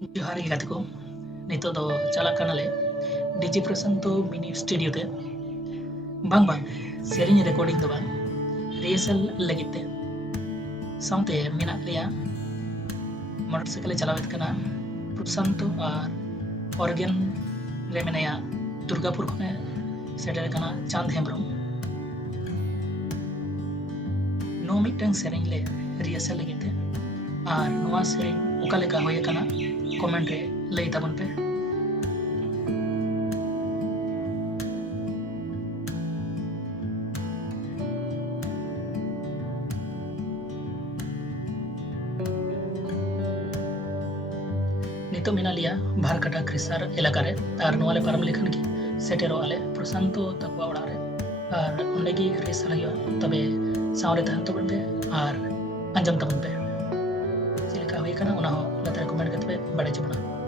जोहार गे गाते को नितो दो चाला कानाले डीजी प्रशांतो मिनी स्टूडियो ते बांग सेरिंग रिकॉर्डिंग दो बांग रिहर्सल लगित ते साउंड मिना रिया मोटरसाइकिल चलावेत कना प्रशांतो और ऑर्गेन रे मेनाया दुर्गापुर खने सेटर कना चांद हेम्ब्रम नो मिटंग सेरिंग ले रिहर्सल लगित ते और नोआ सेरिंग उका लेका होय कना कमेंट रे लई ताबन पे नितो मिना लिया भारकटा क्रिसार इलाका रे और नोआ ले पारम लेखन की सेटेरो आले प्रशांतो तकवा ओड़ा रे और उन्हें की रिहर्सल हुआ तबे सावरे तहन तबन पे और अंजम तबन पे चिलका होय कना उना हो लतार कमेंट करते पे बड़े चुना